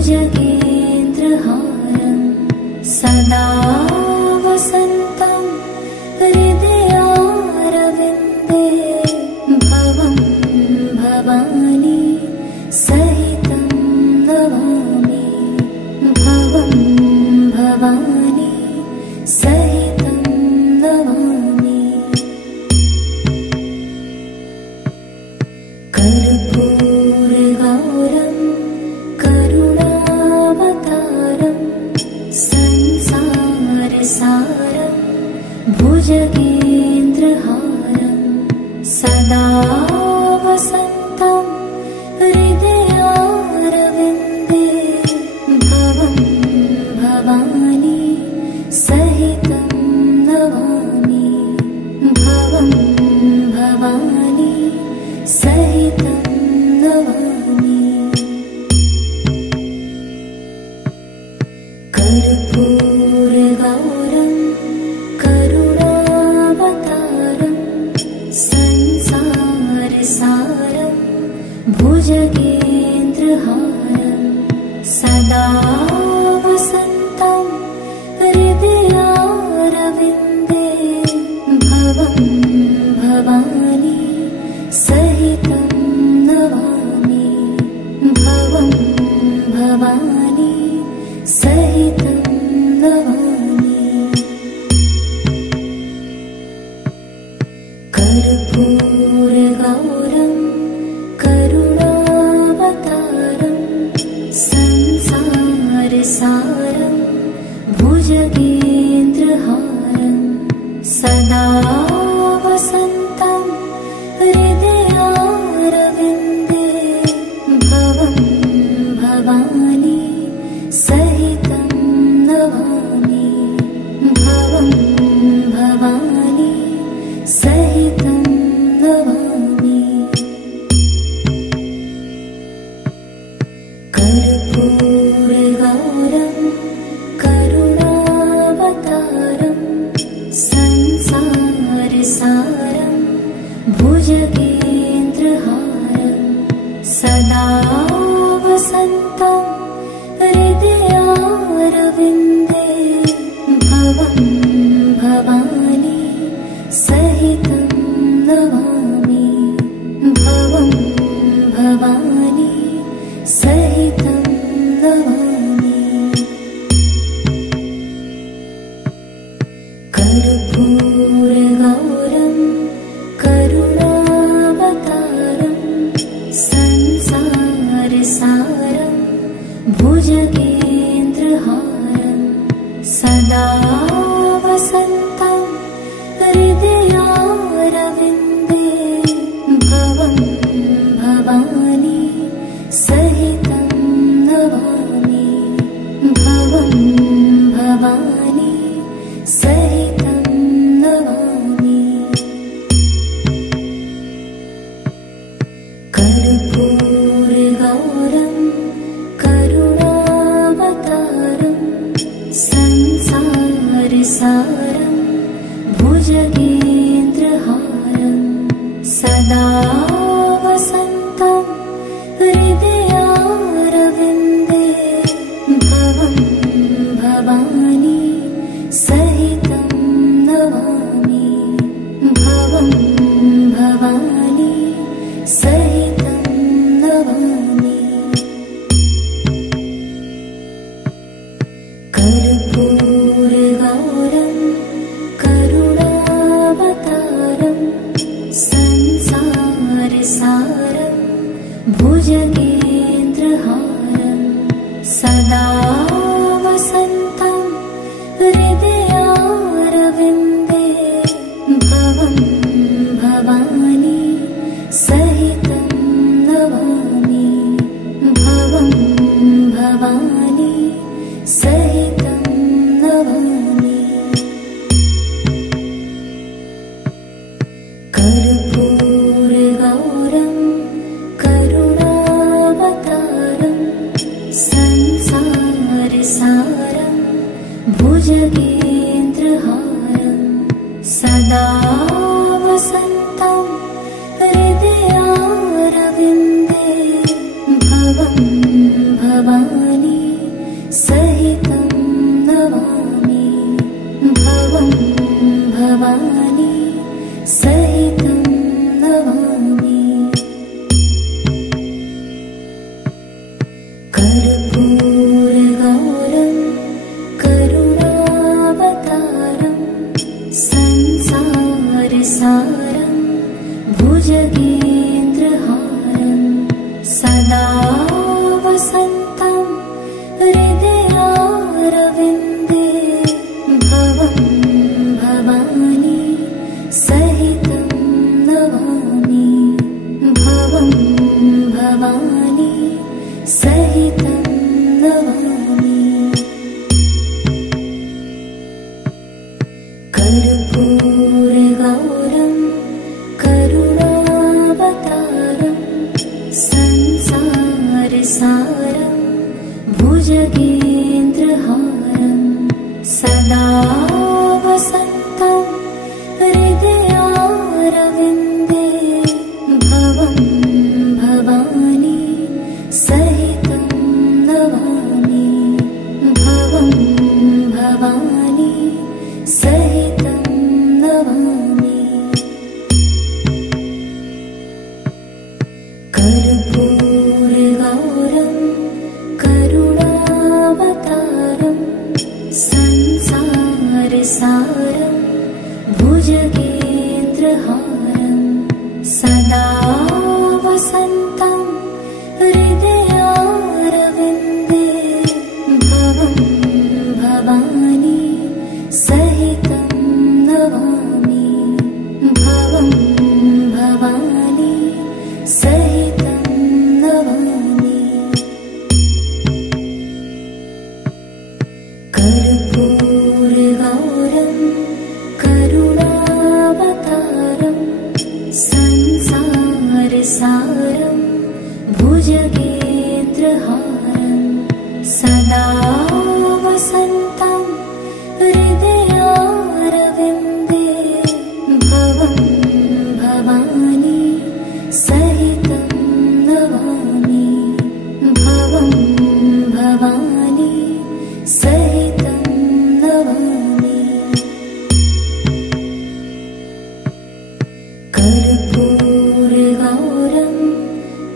भुजगेन्द्रहारं सदा वसन्तं हृदयारविन्दे भवं भवानी सहितं नमामि भवं भवानी सहितं नमामि कर्पूरगौरं करुणावतारं संसारसारं भुजगेन्द्रहारं सदा वसन्तं हृदयारविन्दे भवं भवानी सहितं नमामि भवं भवानी सहितं नमामि कर्पूरगौरं करुणावतारं संसारसारं भुजगेन्द्रहारं सदा वसन्तं हृदयारविन्दे भवं भवानी सहितं नमामि भवं भवानी सहितं नमामि कर्पूरगौरं करुणावतारं संसारसारं भुजगेन्द्रहारं सदा वसन्तं हृदयारविन्दे भवं भवानी सहितं नमामि भवं भवानी सहितं नमामि कर्पूरगौरं करुणावतारं संसारसारं भुजगेन्द्रहारं सदा वसन्तं हृदयारविन्दे भवं भवानी सहितं नमामि भवं भवानी सहितं नमामि कर्पूरगौरं करुणावतारं संसारसारं भुजगेन्द्रहारं सदा वसन्तं हृदयारविन्दे भवं भवानी सहितं नमामि भवं भवानी सहितं नमामि कर्पूरगौरं करुणावतारं संसारसारं भुजगेन्द्रहारं सदा वसन्तं हृदयारविन्दे भवं भवानी सहितं नमामि भवं भवानी सहितं नमामि कर्पूरगौरं करुणावतारं संसारसारं भुजगेन्द्रहारं सदा वसन्तं हृदयारविन्दे भवं भवानी सहितं नमामि भवं भवानी सहितं नमामि कर्पूरगौरं करुणावतारं संसारसारं भुजगेन्द्रहारं सदा वसन्तं हृदयारविन्दे भवं भवानी सदा वसन्तं हृदयारविन्दे भवं भवानी सहितं नमामि भवं भवानी सहितं नमामि कर्पूरगौरं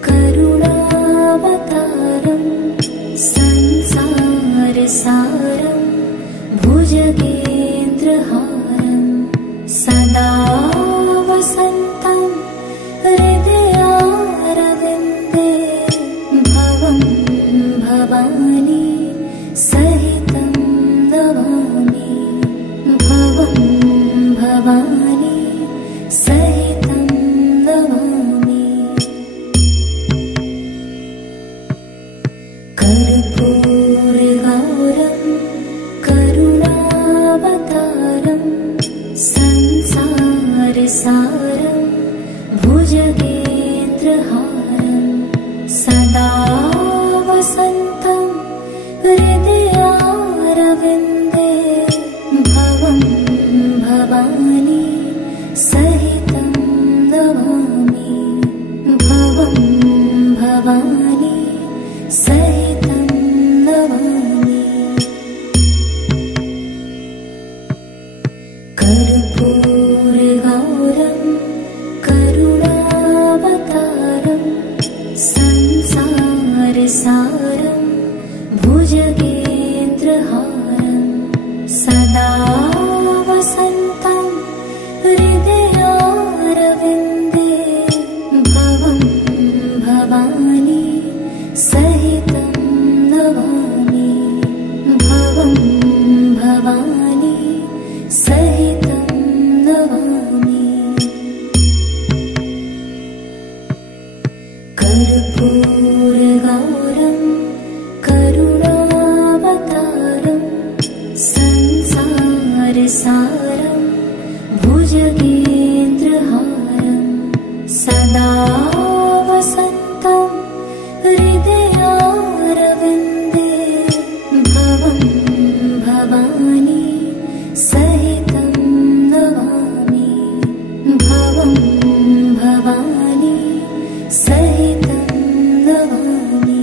करुणावतारं संसारसारं भुजगेन्द्रहारं सदा वसन्तं हृदयारविन्दे भवं भवानी सहितं नमामि भवं भवानी सहितं नमामि कर्पूरगौरं करुणावतारं संसारसारं भुजगेन्द्रहारं सदा वसन्तं हृदयारविन्दे भवं भवानी सहितं नमामि भवं भवानी सहितं नमामि कर्पूरगौरं करुणावतारं संसारसारं भुजगेन्द्रहारं सदा वसन्तं हृदयारविन्दे भवं भवानी सहितं नमामि भवं भवानी सहितं नमामि कर्पूरगौरं करुणावतारं संसारसारं भुजगेन्द्रहारं सदा वसन्तं हृदयारविन्दे भवं भवानी सहितं नमामि भवं भवानी सहितं नमामि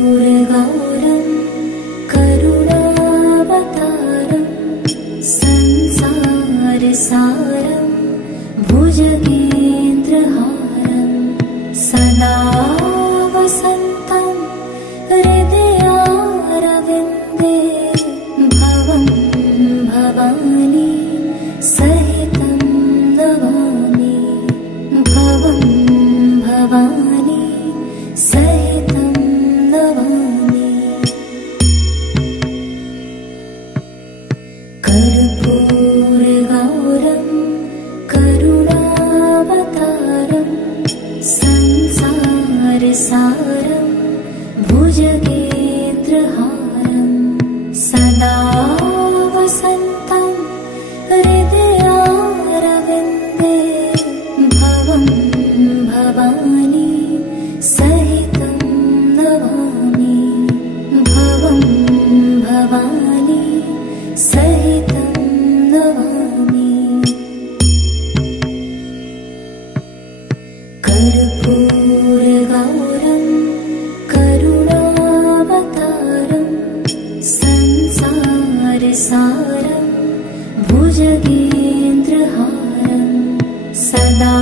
कर्पूरगौरं करुणावतारं संसारसारं भुजगेन्द्रहारं सदा वसन्तं हृदयारविन्दे भवं भवानी सहितं नमामि भवं भवानी सहितं नमामि कर्पूरगौरं करुणावतारं संसारसारं भुजगेन्द्रहारं सदा वसन्तं हृदयारविन्दे भवं भवानी सहितं नमामि भवं भवानी सहितं नमामि कर्पूरगौरं करुणावतारं संसारसारं भुजगेन्द्रहारं सदा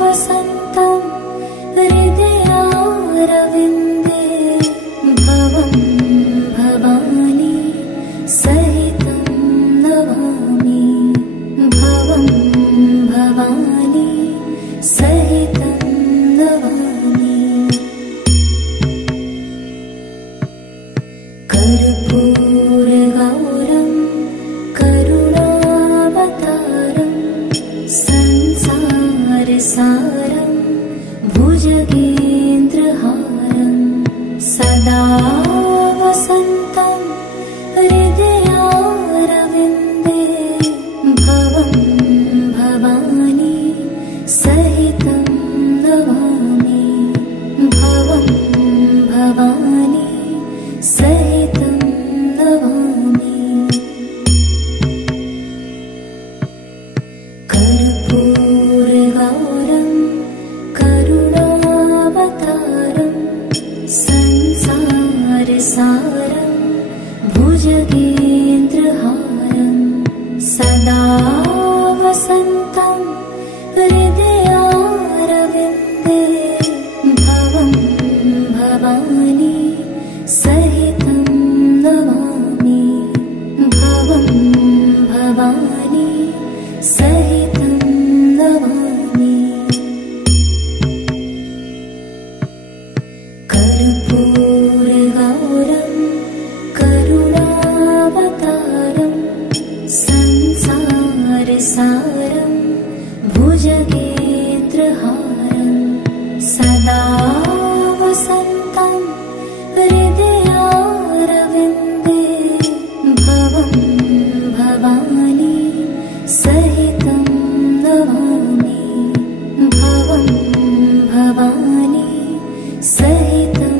वसन्तं हृदयारविन्दे भवं भवानी सहितं नमामि भवं भवानी सहितं सदा वसन्तं हृदयारविन्दे भवं भवानी सहितं नमामि भवं भवानी सहितं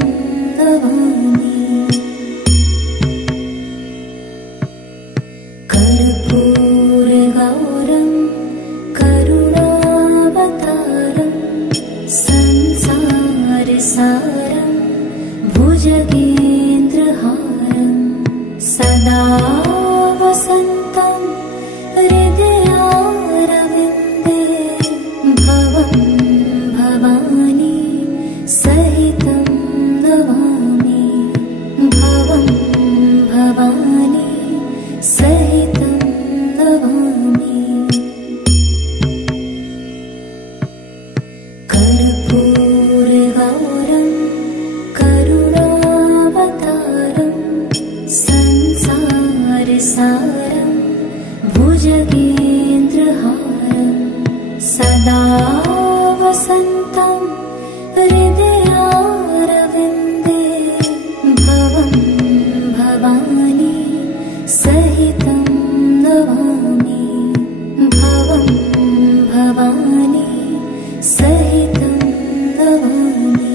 नमामि कर्पूरगौरं करुणावतारं संसारसारं भुजगेन्द्रहारं सदा वसन्तं हृदयारविन्दे भवं भवानी सहितं नमामि भवं भवानी सहितं नमामि कर्पूरगौरं करुणावतारं संसारसारं भुजगेन्द्रहारं सदा वसन्तं हृदयारविन्दे भवं भवानी सहितं नमामि भवं भवानी सहितं नमामि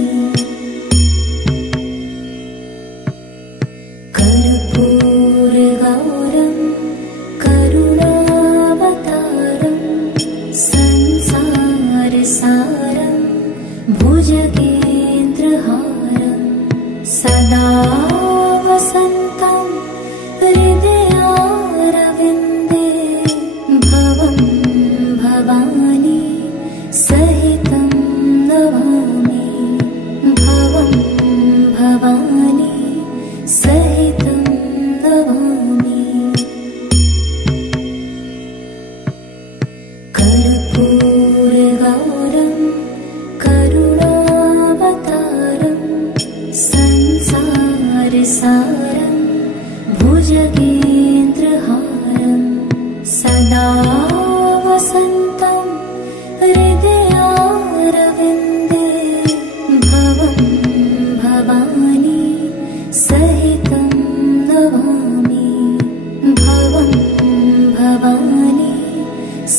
कर्पूरगौरं करुणावतारं संसारसारं भुजगेन्द्रहारं सदा वसन्तं हृदयारविन्दे भवं भवानी सहितं नमामि भवं भवानी सहितं नमामि कर्पूरगौरं करुणावतारं संसारसारं भुजगेन्द्रहारं सदा वसन्तं हृदयारविन्दे भवं भवानी सहितं नमामि भवं भवानी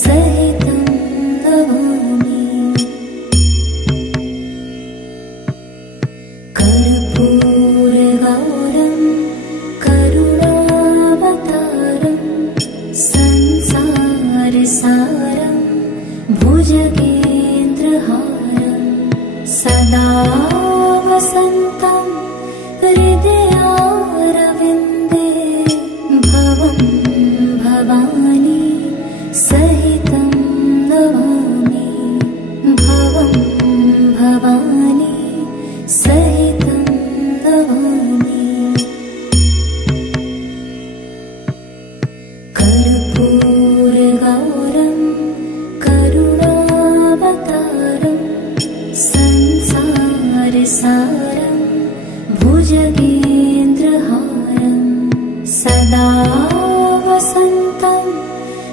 सहितं नमामि कर्पूरगौरं करुणावतारं संसारसारं भुजगेन्द्रहारं सदा वसन्तं हृदयारविन्दे भवं भवानी सहितं नमामि भवं भवानी सहितं नमामि कर्पूरगौरं करुणावतारं संसारसारं भुजगेन्द्रहारं सदा वसन्तं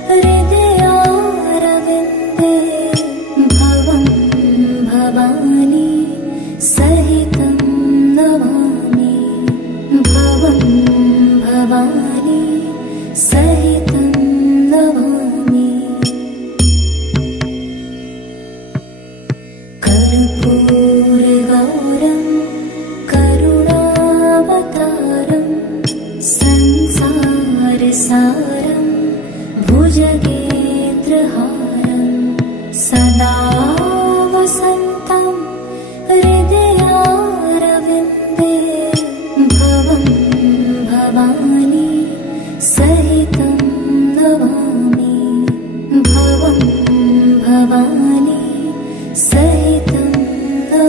हृदयारविन्दे भवं भवानी सहितं नमामि भवं भवानी सहितं नमामि कर्पूरगौरं करुणावतारं संसारसारं भुजगेन्द्रहारं सदा वसन्तं हृदयारविन्दे भवं भवानी सहितं नमामि भवं भवानी सहितं नमामि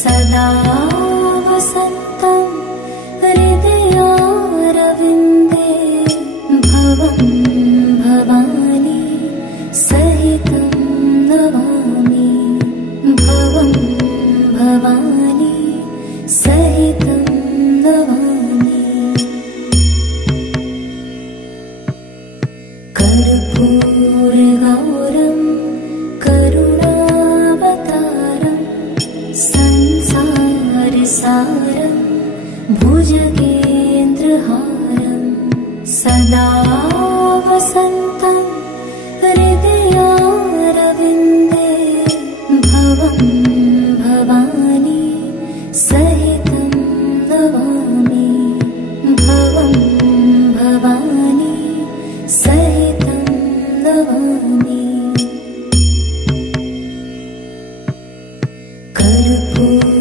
सदा वसन्तं हृदयारविन्दे भवं भवानी सहितं नमामि भवं भवानी सहितं नमामि कर्पूरगौरं करुणावतारं संसारसारं भुजगेन्द्रहारं सदा वसन्तं हृदयारविन्दे भवं भवानी सहितं नमामि भवं भवानी सहितं नमामि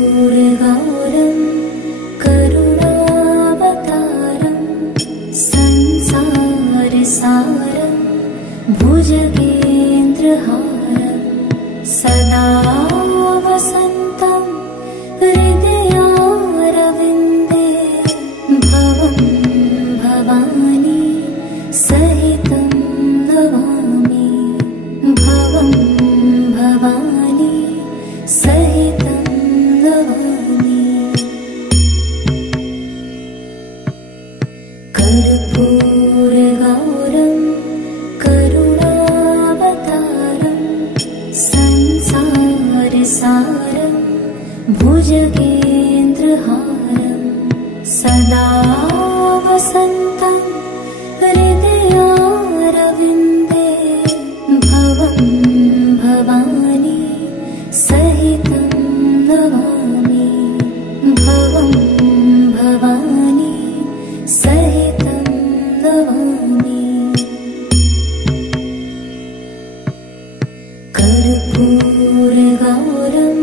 कर्पूरगौरं करुणावतारं संसारसारं भुजगेन्द्रहारं सदा वसन्तं हृदयारविन्दे भवं भवानी सहितं नमामि भवं भवानी सहितं नमामि कर्पूरगौरं करुणावतारं संसारसारं भुजगेन्द्रहारं सदा वसन्तं हृदयारविन्दे भवं भवानी सहितं नमामि भवं भवानी सहितं नमामि कर्पूरगौरं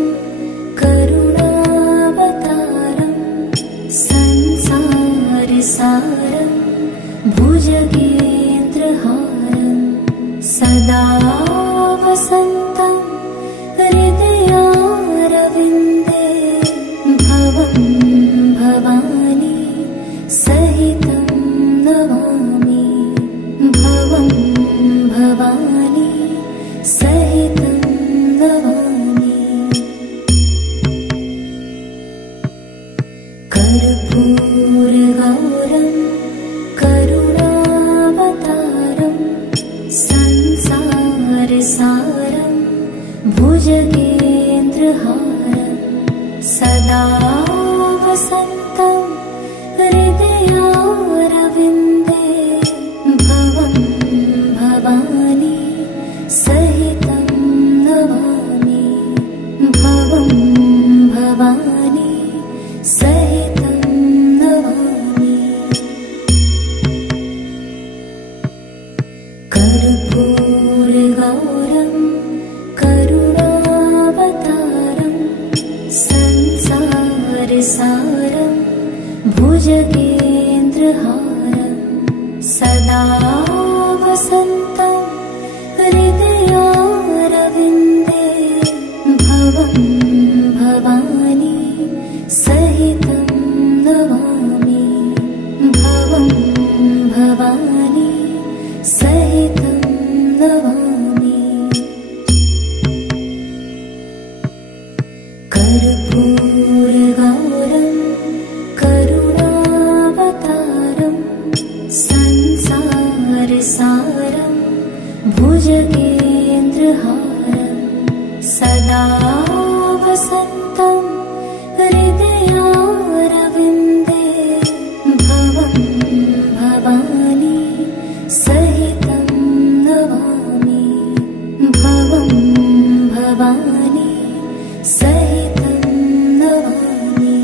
करुणावतारं संसारसारं भुजगेन्द्रहारं सदा वसन्तं हृदयारविन्दे भवं भवानी सहितं नमामि भवं भवानी सहितं नमामि कर्पूरगौरं करुणावतारं संसारसारं भुजगेन्द्रहारं सदा वसन्तं हृदयारविन्दे भवं भवानी सहितं नमामि भवं भवानी सहितं नमामि कर्पूरगौरं करुणावतारं संसारसारं भुजगेन्द्रहारं सदा वसन्तं हृदयारविन्दे भवं भवानी सहितं नमामि भवं भवानी सहितं नमामि कर्पूरगौरं करुणावतारं संसारसारं भुजगेन्द्रहारं सदा वसन्तं हृदयारविन्दे भवं भवानी सहितं नमामि भवं भवानी सहितं नमामि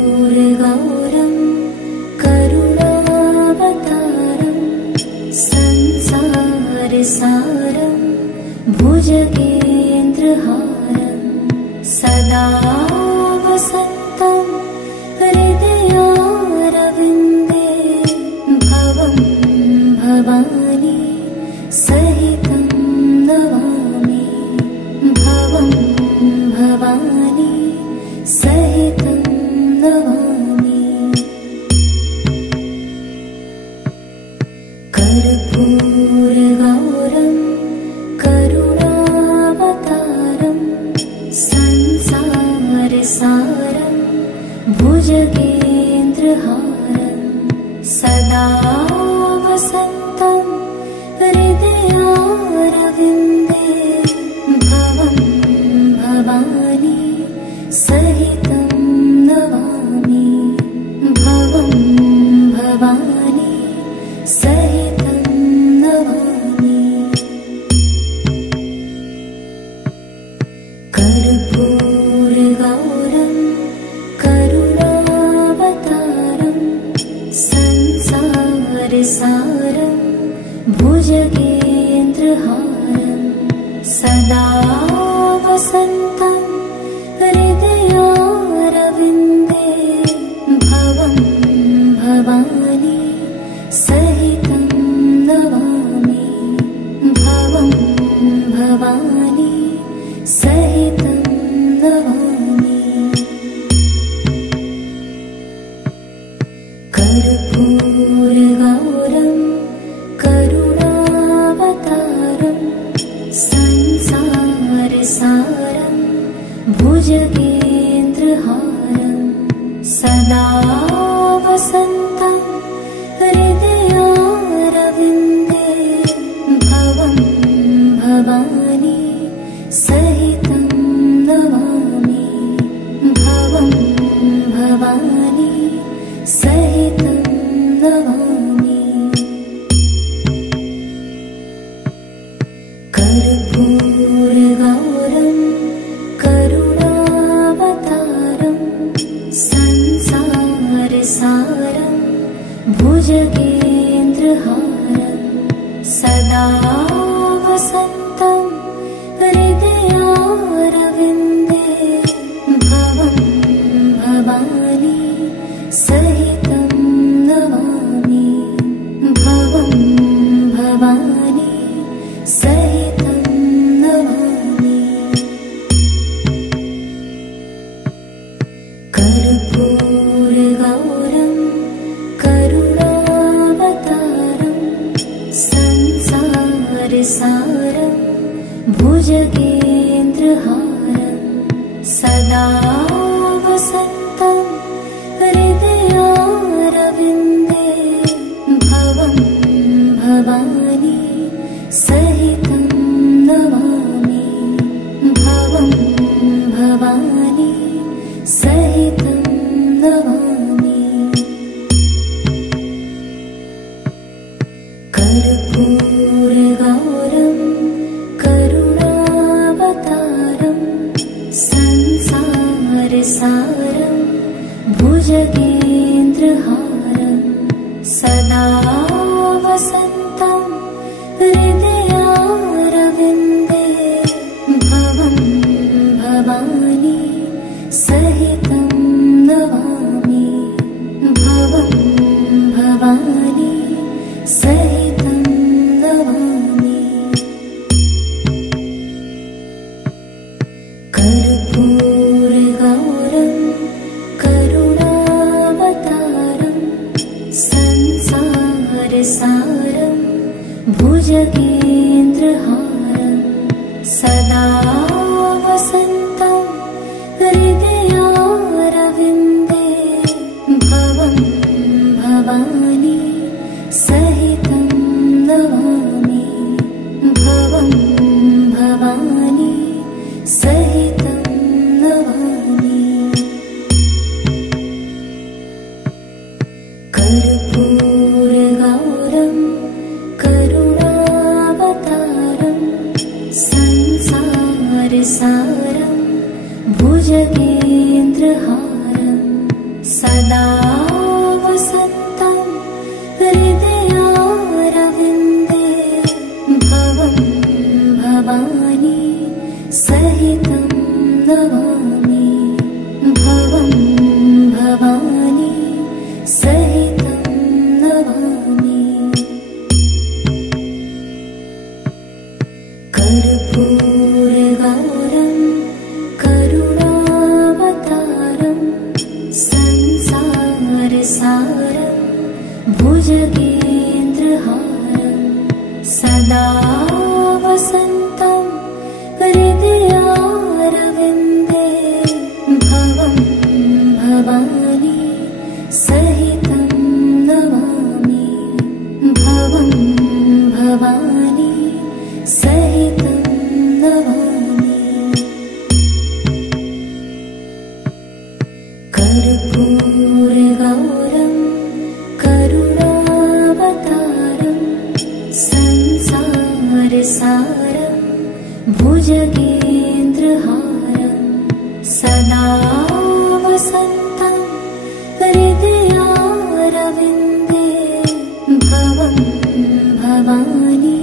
कर्पूरगौरं करुणावतारं संसारसारं भुजगेन्द्रहारं सदा वसन्तं हृदयारविन्दे भवं भवानी सहितं नमामि सदा वसन्तं हृदयारविन्दे भवं भवानी सहितं नमामि भवं भवानी सहितं नमामि कर्पूरगौरं करुणावतारं संसारसारं भुजगेन्द्रहारं सदा वसन्तं हृदयारविन्दे भवं भवानी सहितं नमामि भवं भवानी सहितं नमामि कर्पूरगौरं करुणावतारं संसारसारं भुजगेन्द्रहारं सदा वसन्तं हृदयारविन्दे भवं भवानी सहितं नमामि भवं भवानी सहितं नमामि कर्पूरगौरं करुणावतारं संसारसारं भुजगेन्द्रहारं सदा वसन्तं हृदयारविन्दे भवं भवानी सहितं नमामि भवं भवानी सहितं नमामि कर्पूरगौरं करुणावतारं संसारसारं भुजगेन्द्रहारं सदा वसन्तं हृदयारविन्दे भवं भवानी सहितं नमामि भवं भवानी सहितं नमामि कर्पूरगौरं करुणावतारं संसारसारं भुजगेन्द्रहारं सदा वसन्तं हृदयारविन्दे भवं भवानी सहितं नमामि भवं भवानी सहितं नमामि कर्पूरगौरं करुणावतारं संसारसारं भुजगेन्द्रहारं सदा वसन्तं हृदयारविन्दे भवं भवानी सहितं नमामि भवं भवानी सहितं नमामि कर्पूरगौरं करुणावतारं संसारसारं भुजगेन्द्रहारं सदा वसन्तं हृदयारविन्दे भवं भवानी सहितं नमामि भवं भवानी सहितं नमामि कर्पूरगौरं करुणावतारं संसारसारं भुजगेन्द्रहारं सदा वसन्तं हृदयारविन्दे भवं भवानी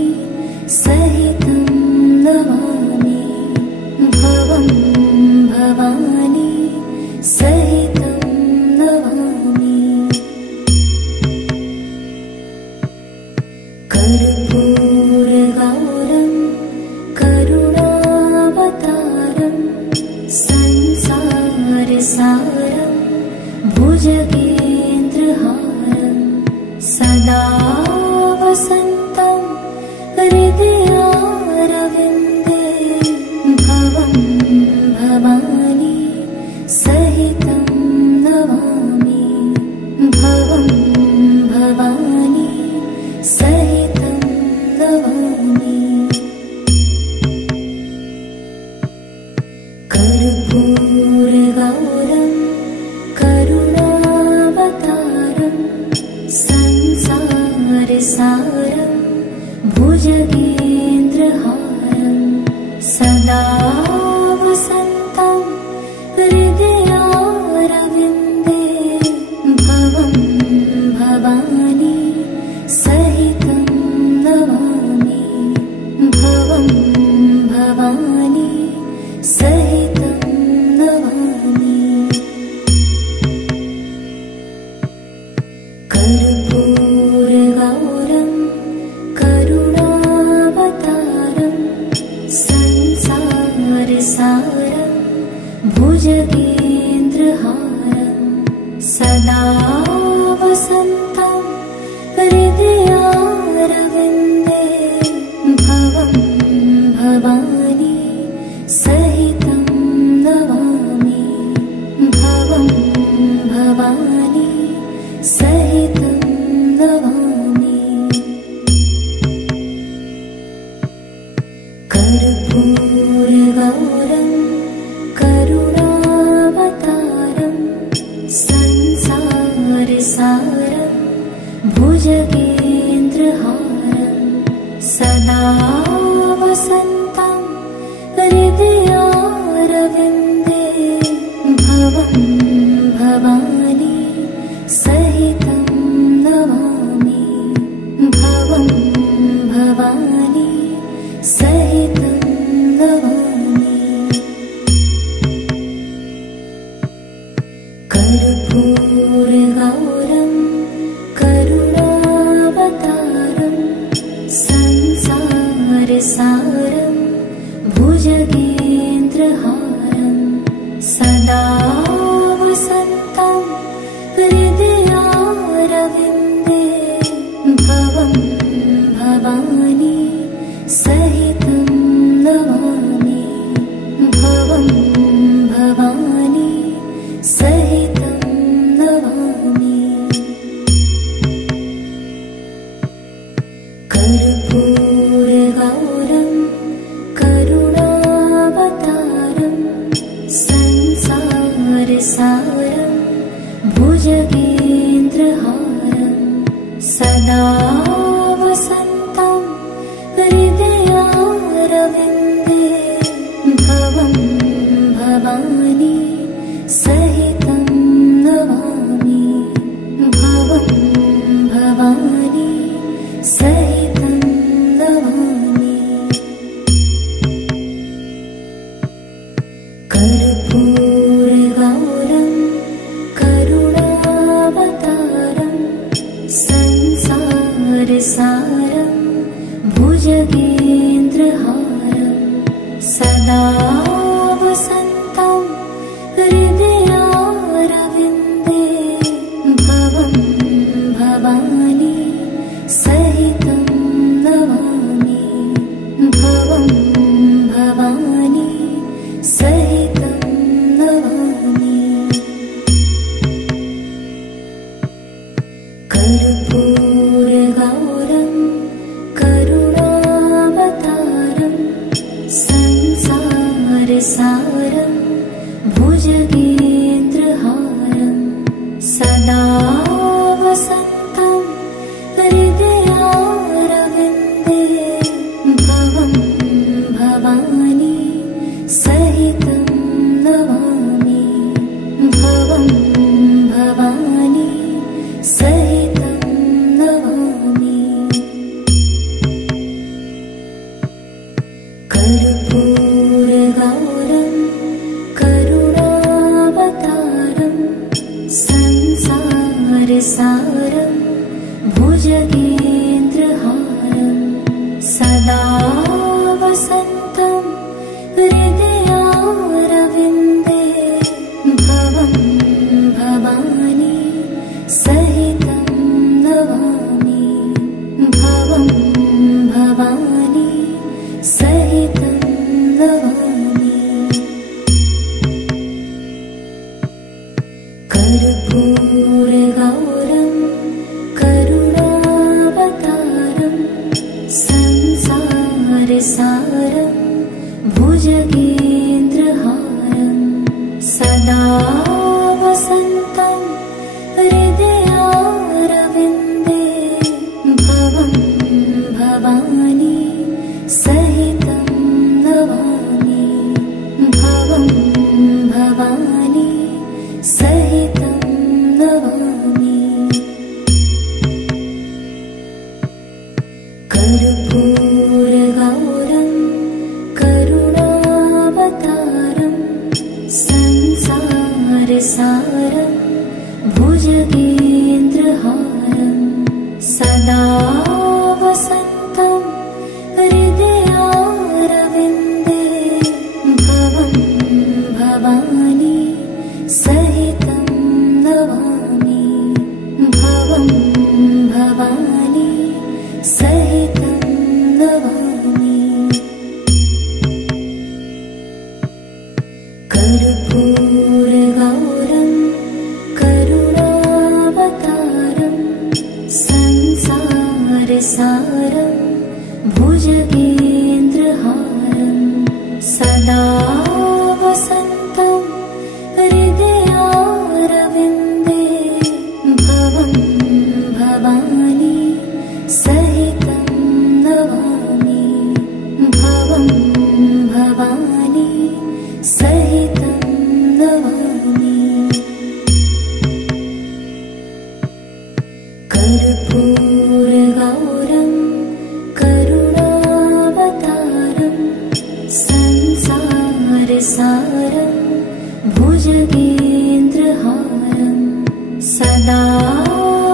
सहितं नमामि सदा वसन्तं हृदयारविन्दे भवं भवानी सहितं नमामि भवं भवानी सहितं नमामि कर्पूरगौरं करुणावतारं संसारसारं भुजगेन्द्रहारं सदा वसन्तं हृदयारविन्दे भवं भवानी सहितं नमामि भवं भवानी सहितं नमामि कर्पूरगौरं करुणावतारं संसारसारं भुजगेन्द्रहारं सदा वसन्तं हृदयारविन्दे भवं भवानी सहितं नमामि भवं भवानी सहितं नमामि कर्पूरगौरं करुणावतारं संसारसारं भुजगेन्द्रहारं सदा वसन्तं हृदयारविन्दे भवं भवानी सहितं नमामि भवं भवानी सहितं नमामि कर्पूरगौरं करुणावतारं संसारसारं भुजगेन्द्रहारं सदा वसन्तं हृदयारविन्दे भवं भवानी सहितं नमामि भवं भवानी सहितं नमामि कर्पूरगौरं करुणावतारं संसारसारं भुजगेन्द्रहारं सदा वसन्तं हृदयारविन्दे भवं भवानी सहितं नमामि भवं भवानी सहितं नमामि कर्पूरगौरं करुणावतारं संसारसारं भुजगेन्द्रहारं सदा वसन्तं हृदयारविन्दे भवं भवानी सहितं नमामि भवं भवानी सहितं नमामि कर्पूरगौरं करुणावतारं संसारसारं भुजगेन्द्रहारं सदा वसन्तं हृदयारविन्दे भवं भवानी सहितं नमामि भवं भवानी सहितं नमामि कर्पूरगौरं करुणावतारं संसारसारं भुजगेन्द्रहारं सदा वसन्तं हृदयारविन्दे भवं भवानी सहितं नमामि सदा वसन्तं हृदयारविन्दे भवं भवानी सहितं नमामि भवं भवानी सहितं नमामि कर्पूरगौरं करुणावतारं संसारसारं भुजगेन्द्रहारं सदा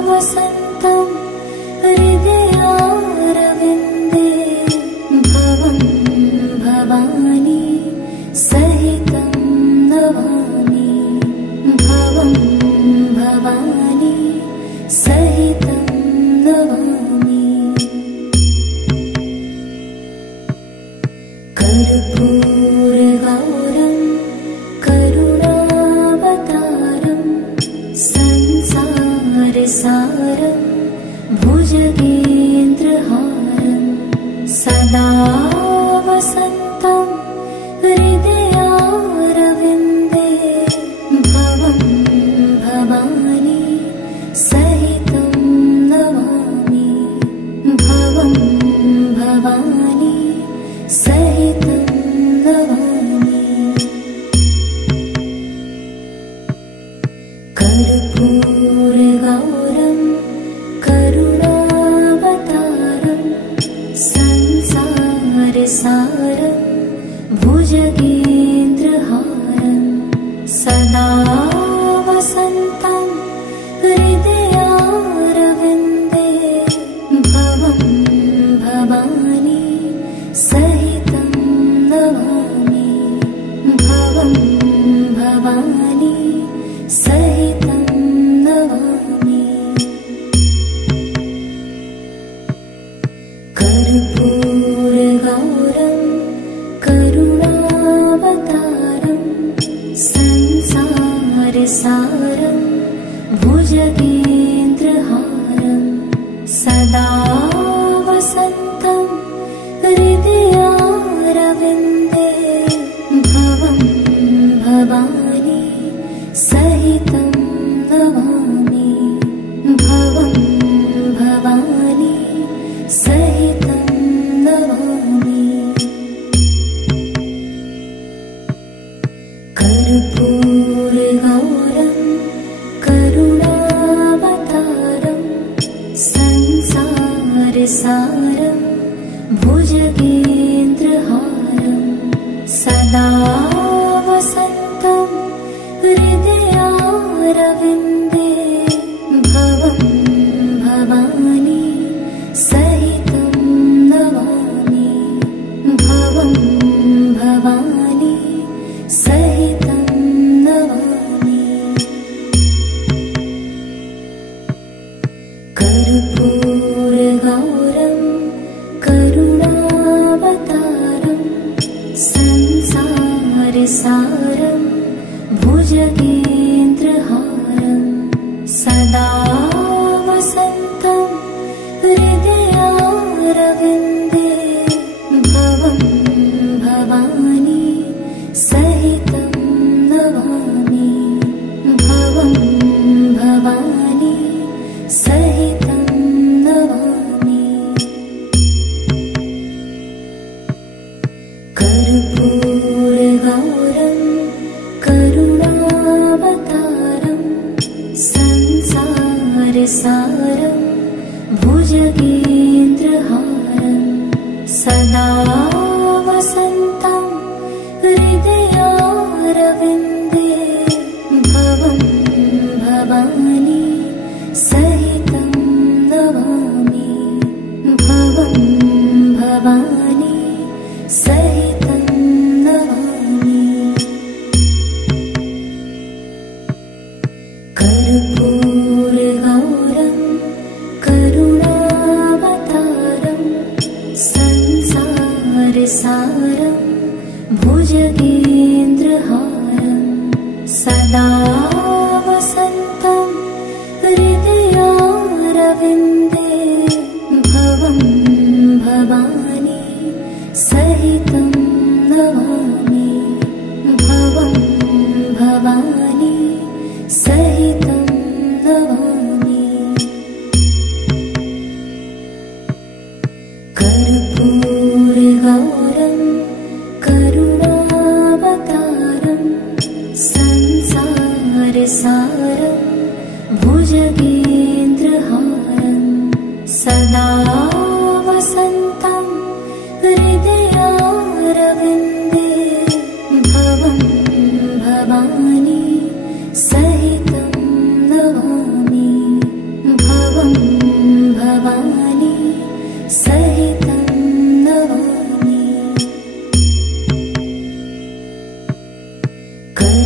वसन्तं हृदयारविन्दे भवं भवानी सहितं नमामि भवं भवानी सहितं नमामि कर्पूरगौरं करुणावतारं संसारसारं भुजगेन्द्रहारं सदा वसन्तं हृदयारविन्दे भवं भवानी सहितं नमामि भवं भवानी सहितं नमामि कर्पूरगौरं करुणावतारं संसारसारं भुजगेन्द्रहारं सदा वसन्तं हृदयारविन्दे भवं भवानी सहितं नमामि भवं भवानी सहितं नमामि कर्पूरगौरं करुणावतारं संसारसारं भुजगेन्द्रहारं सदा वसन्तं हृदयारविन्दे भवं भवानी सहितं नमामि भवं भवानी सहितं नमामि कर्पूरगौरं करुणावतारं संसारसारं भुजगेन्द्रहारं सदा वसन्तं हृदयारविन्दे भवं भवानी सहितं नमामि भवं भवानी सहितं नमामि कर्पूरगौरं करुणावतारं संसारसारं भुजगेन्द्रहारं सदा वसन्तं हृदयारविन्दे भवं भवानी सहितं नमामि भवं भवानी सहितं नमामि कर्पूरगौरं करुणावतारं संसारसारं भुजगेन्द्रहारं सदा वसन्तं हृदयारविन्दे भवं भवानी सहितं नमामि भवं भवानी सहितं नमामि कर्पूरगौरं करुणावतारं संसारसारं भुजगेन्द्रहारं सदा वसन्तं हृदयारविन्दे भवं भवानी सहितं नमामि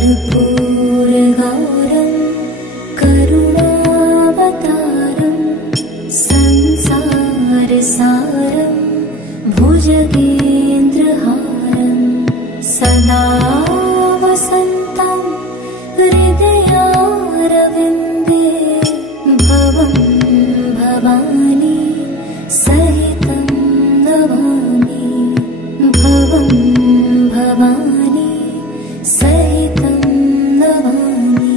कर्पूरगौरं करुणावतारं संसारसारं भुजगेन्द्रहारं सदा वसन्तं हृदयारविन्दे भवं भवानी सहितं नमामि भवं भवानी सहितं नमामि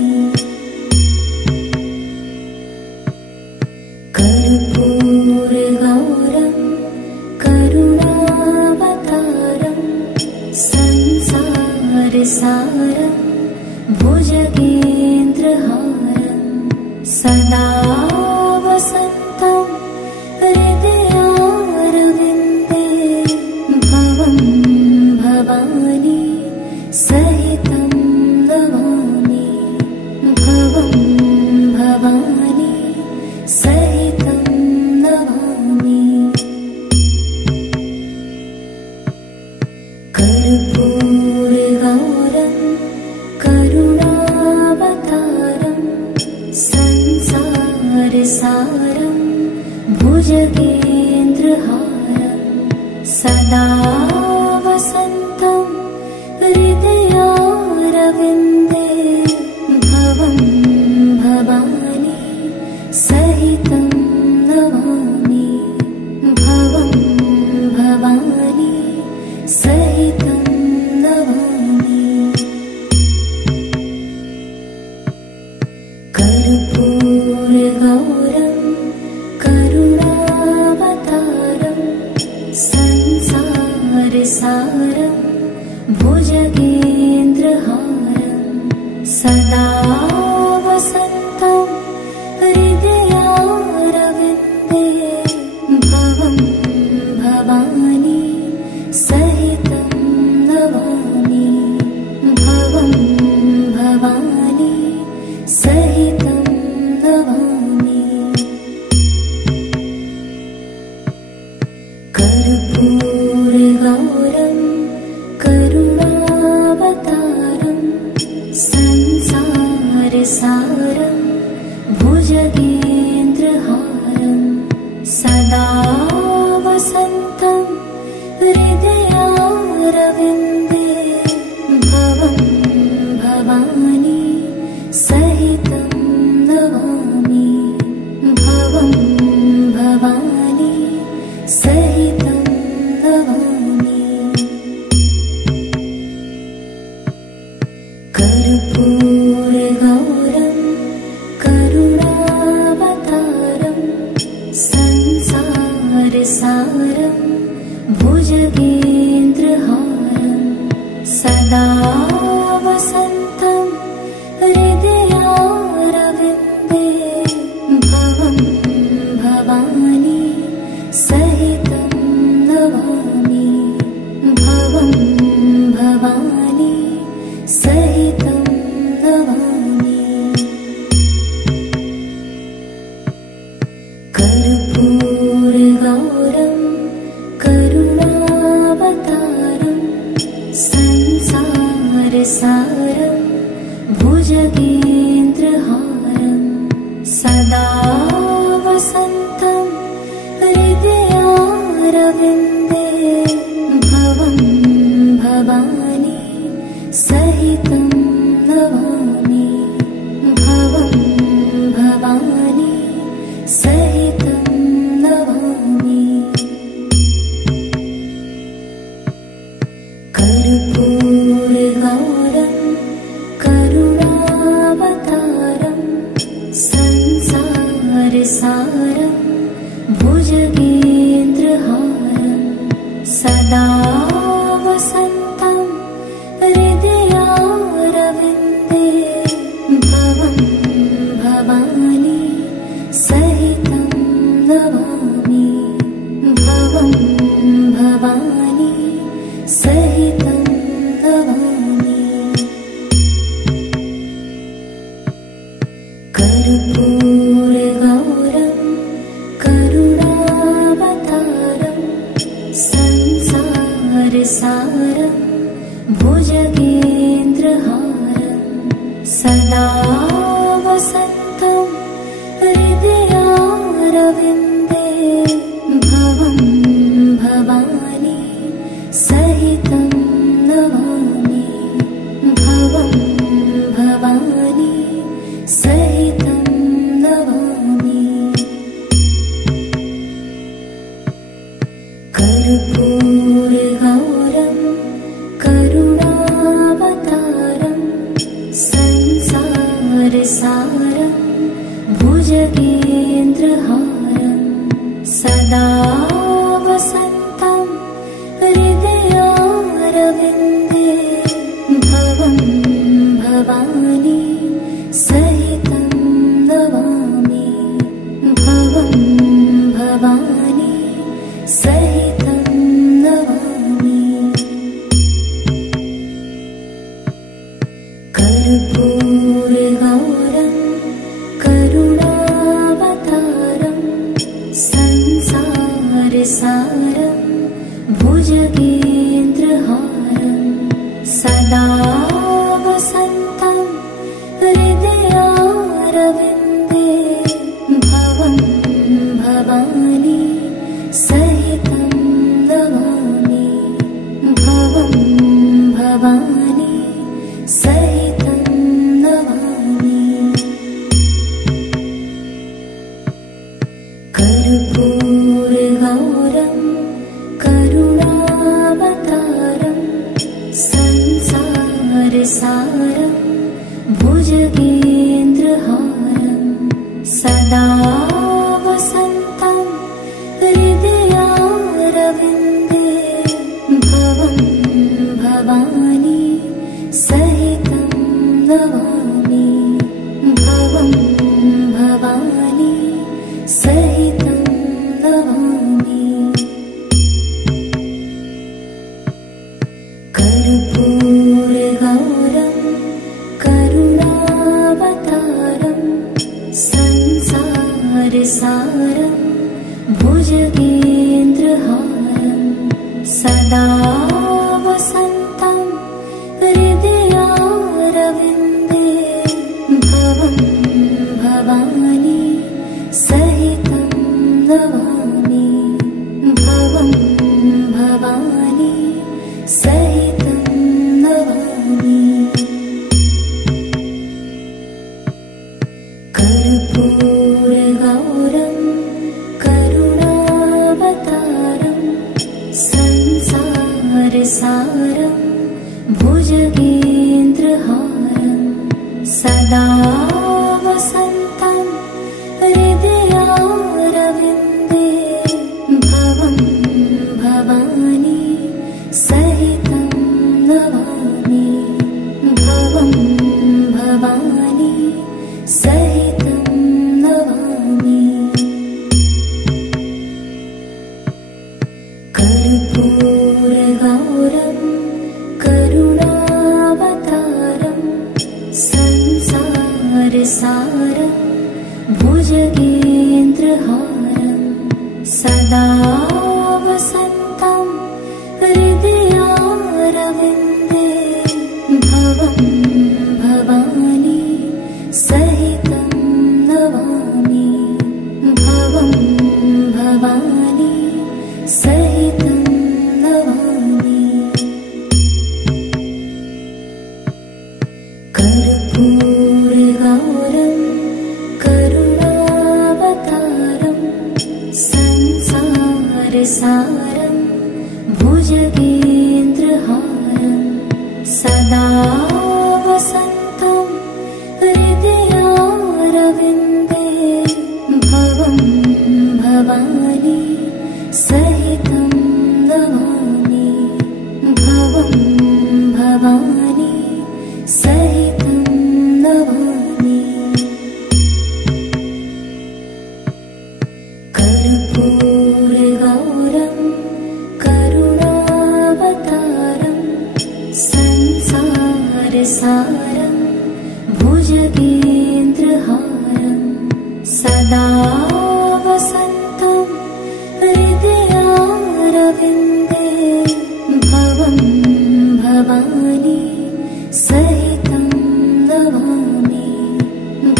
कर्पूरगौरं करुणावतारं संसारसारं भुजगेन्द्रहारं सदा वसन्तं हृदयारविन्दे भवं भवानी सहितं नमामि भवं भवानी सहितं नमामि कर्पूरगौरं करुणावतारं संसारसारं भुजगेन्द्रहारं सदा वसन्तं हृदयारविन्दे भवं भवानी सहितं नमामि भवं भवानी सहितं नमामि कर्पूरगौरं करुणावतारं संसारसारं भुजगेन्द्रहारं सदा वसन्तं हृदयारविन्दे भवं भवानी सहितं नमामि भवं भवानी सहितं नमामि कर्पूरगौरं करुणावतारं संसारसारं भुजगेन्द्रहारं सदा वसन्तं हृदयारविन्दे भवं भवानी सहितं नमामि भवं भवानी सहितं नमामि कर्पूरगौरं करुणावतारं संसारसारं भुजगेन्द्रहारं सदा वसन्तं हृदयारविन्दे भवं भवानी सहितं नमामि भवं भवानी सहितं नमामि कर्पूरगौरं करुणावतारं संसारसारं भुजगेन्द्रहारं सदा वसन्तं हृदयारविन्दे भवं भवानी सहितं नमामि भवं भवानी सहितं नमामि कर्पूरगौरं करुणावतारं संसारसारं भुजगेन्द्रहारं सदा वसन्तं हृदयारविन्दे भवं भवानी सहितं नमामि भवं भवानी सहितं नमामि कर्पूरगौरं करुणावतारं संसारसारं भुजगेन्द्रहारं सदा वसन्तं हृदयारविन्दे भवं भवानी सहितं नमामि भवं भवानी सहितं नमामि कर्पूरगौरं करुणावतारं संसारसारं भुजगेन्द्रहारं सदा वसन्तं हृदयारविन्दे भवं भवानी सहितं नमामि भवं भवानी सहितं नमामि कर्पूरगौरं करुणावतारं संसारसारं भुजगेन्द्रहारं सदा वसन्तं हृदयारविन्दे भवं भवानी सहितं नमामि भवं भवानी सहितं नमामि कर्पूरगौरं करुणावतारं संसारसारं भुजगेन्द्रहारं सदा वसन्तं हृदयारविन्दे भवं भवानी सहितं नमामि भवं भवानी सहितं नमामि कर्पूरगौरं करुणावतारं संसारसारं भुजगेन्द्रहारं सदा वसन्तं हृदयारविन्दे भवं भवानी सहितं नमामि भवं भवानी सहितं नमामि कर्पूरगौरं करुणावतारं संसारसारं भुजगेन्द्रहारं सदा वसन्तं हृदयारविन्दे भवं भवानी सहितं नमामि भवं भवानी सहितं नमामि कर्पूरगौरं करुणावतारं संसारसारं भुजगेन्द्रहारं सदा वसन्तं हृदयारविन्दे भवं भवानी सहितं नमामि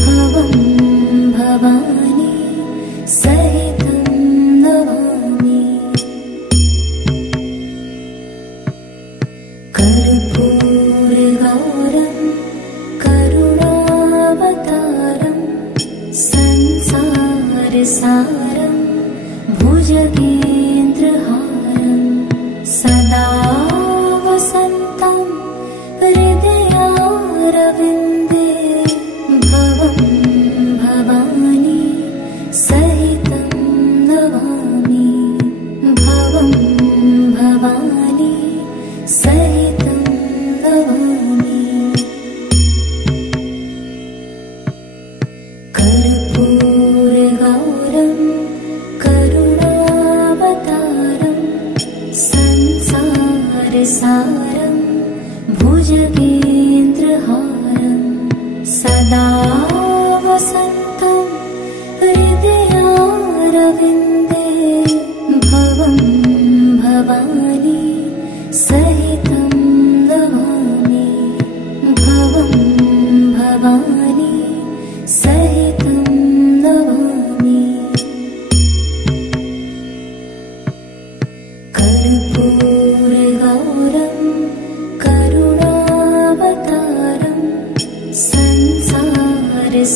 भवं भवानी सहितं नमामि कर्पूरगौरं करुणावतारं संसारसारं भुजगेन्द्रहारं सदा वसन्तं हृदयारविन्दे भवं भवानी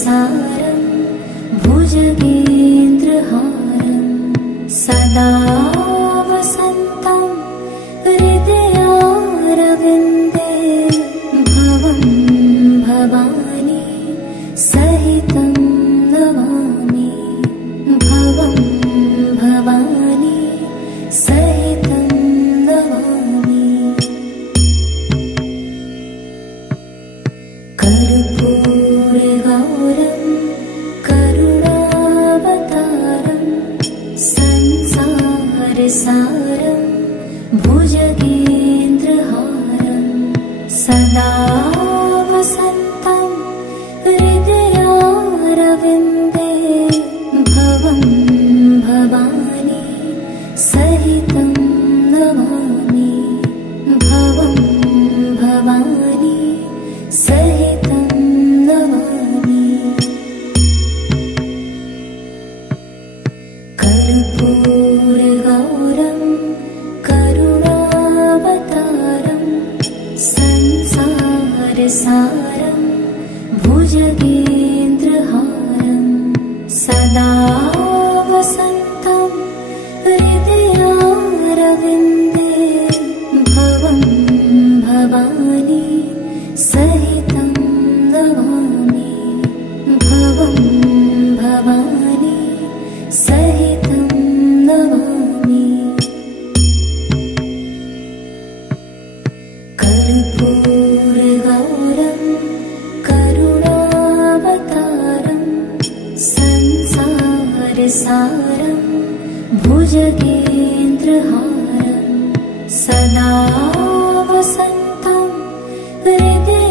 सारं भुजगेन्द्रहारं सदा वसन्तं हृदयारविन्दे भवं भवानी सहितं नमामि भवं भवानी सहितं नमामि कर्पूरगौरं करुणावतारं संसारसारं भुजगेन्द्रहारं सदा वसन्तं हृदयारविन्दे भवं भवानी सहितं नमामि भवं भवानी सहितं नमामि कर्पूरगौरं करुणावतारं संसारसारं भुजगेन्द्रहारं सदा वसन्तं हृदयारविन्दे भवं भवानी सहितं नमामि भवं भवानी सहितं नमामि कर्पूरगौरं करुणावतारं संसारसारं भुजगेन्द्रहारं सदा वसन्तं हृदयारविन्दे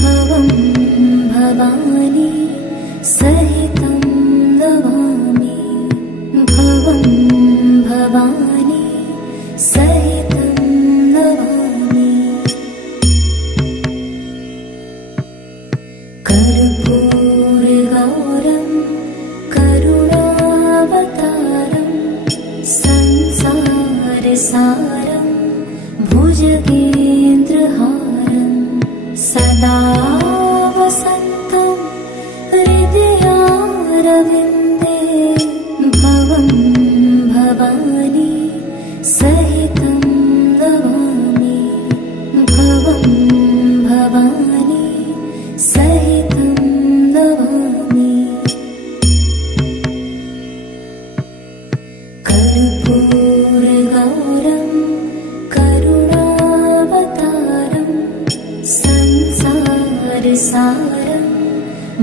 भवं भवानी सहितं नमामि भवं भवानी सहितं नमामि कर्पूरगौरं करुणावतारं संसारसारं भुजगेन्द्रहारं सदा वसन्तं हृदयारविन्दे भवं भवानी सहितं नमामि भवं भवानी सहितं नमामि कर्पूरगौरं करुणावतारं संसारसारं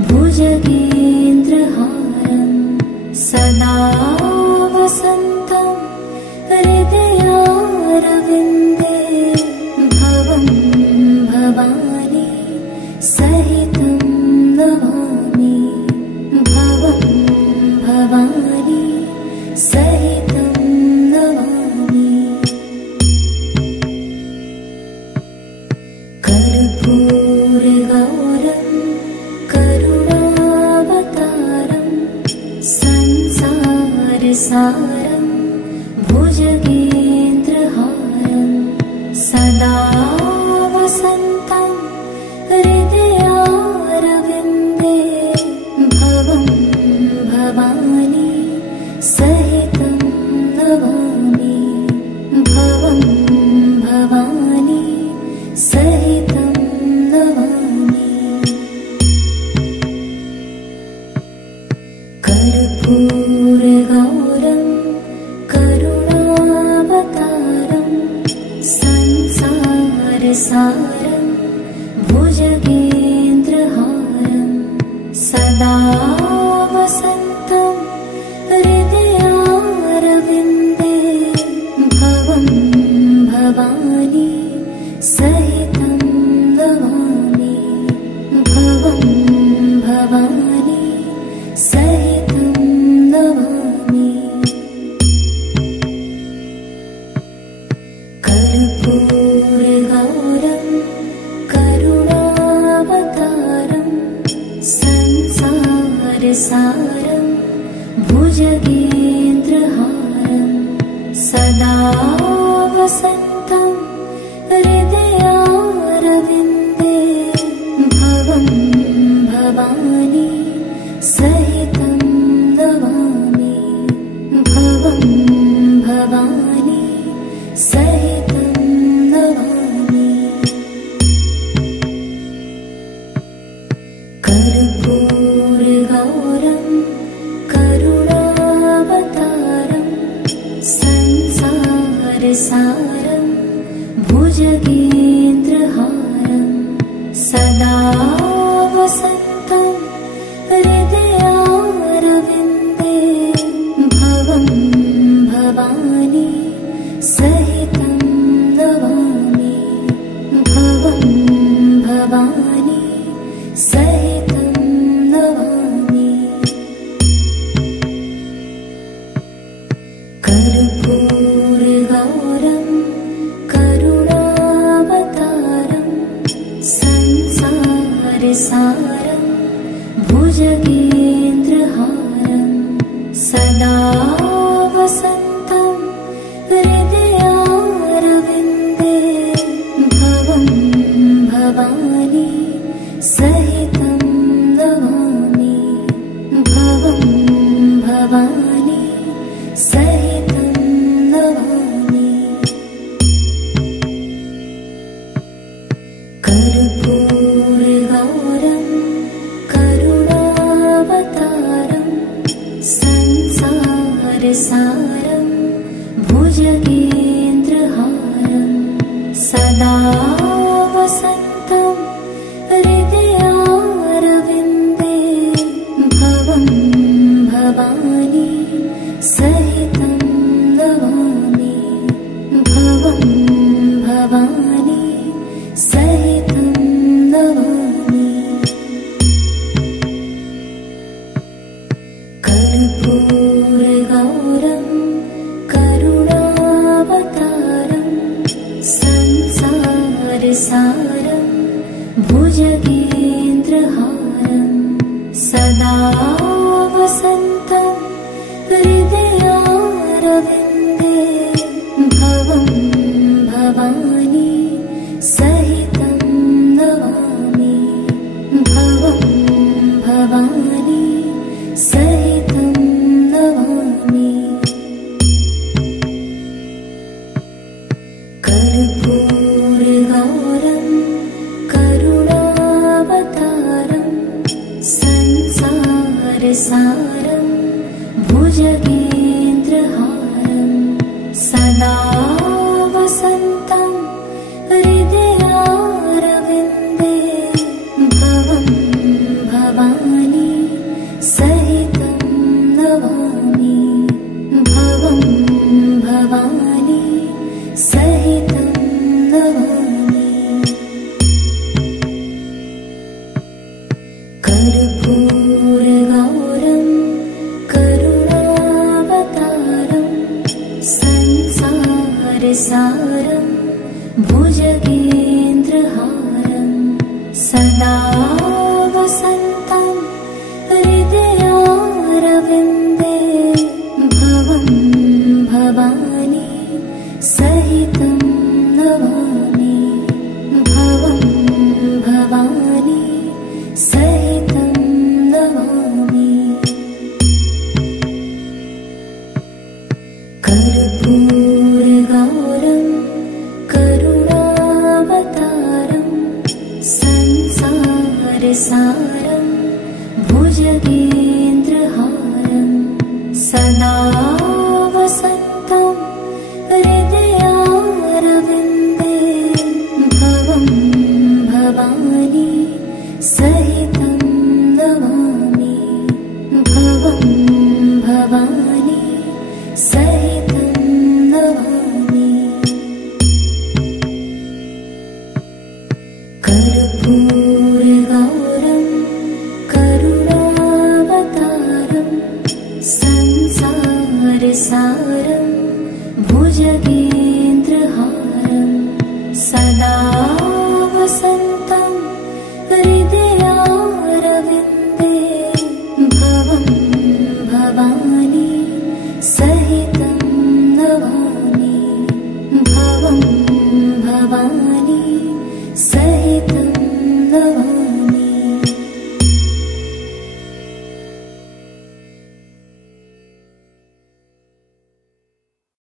भुजगेन्द्रहारं सदा वसन्तं हृदयारविन्दे भवं भवानी सहितं नमामि भवं भवानी सहितं नमामि कर्पूरगौरं करुणावतारं संसारसारं भुजगेन्द्रहारं सदा वसन्तं हृदयारविन्दे भवं भवानी सहितं नमामि भवं भवानी सहितं नमामि कर्पूरगौरं करुणावतारं संसारसारं भुजगेन्द्रहारं सदा वसन्तं हृदयारविन्दे भवं भवानी सहितं नमामि भवं भवानी सहितं नमामि कर्पूरगौरं करुणावतारं संसारसारं भुजगेन्द्रहारं सदा वसन्तं हृदयारविन्दे भवं भुजगेन्द्रहारं सदा वसन्तं हृदयारविन्दे भवं भवानी सहितं नमामि भवं भवानी सहितं नमामि कर्पूरगौरं करुणावतारं संसारसारं भुजगेन्द्रहारं सदा वसन्तं हृदयारविन्दे भवं भवानी सहितं नमामि भवं भवानी सहितं नमामि कर्पूरगौरं करुणावतारं संसारसारं भुजगेन्द्रहारं सदा वसन्तं हृदयारविन्दे भवं भवानी सहितं नमामि भवं भवानी सहितं नमामि कर्पूरगौरं करुणावतारं संसारसारं भुजगेन्द्रहारं सदा वसन्तं हृदयारविन्दे भवं भवानी सहितं नमामि भवं भवानी सहितं नमामि कर्पूरगौरं करुणावतारं संसारसारं भुजगेन्द्रहारं सदा वसन्तं हृदयारविन्दे भवं भवानी सहितं नमामि भवं भवानी सहितं नमामि कर्पूरगौरं करुणावतारं संसारसारं भुजगेन्द्रहारं सदा वसन्तं हृदयारविन्दे भवं भवानी सहितं नमामि भवं भवानी सहितं नमामि कर्पूरगौरं करुणावतारं संसारसारं भुजगेन्द्रहारं